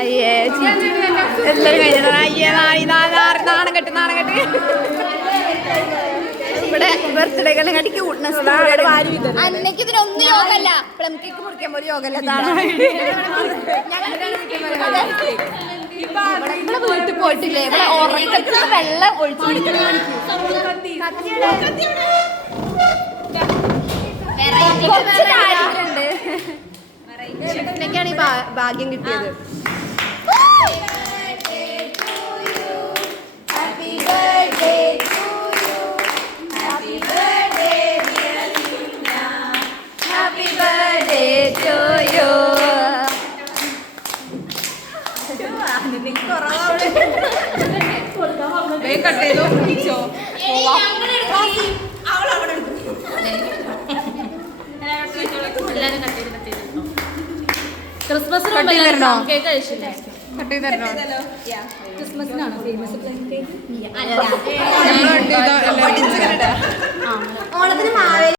അയ്യേ എല്ലാവരും കഴിഞ്ഞോ? അയ്യേ നാണം കെട്ട് ഇവിടെ ബർത്ത്ഡേക്കെല്ലാം കണ്ടി ക്യൂട്ട്നെസ്. അന്നേക്ക് ഇതിനൊന്നും യോഗല്ല. പ്ലം കേക്ക് മുറിക്കാൻ പോലും യോഗല്ല. ഇവിടെ വീട്ടിൽ പോയിട്ടില്ലേ? ഇവിടെ ഉറക്കത്തിൽ വെള്ളം ഒഴിച്ചു ൊക്കെയാണ് ഈ ഭാഗ്യം കിട്ടിയത്. ക്രിസ്മസിനാണോ ഫേമസ് ഓണത്തിന്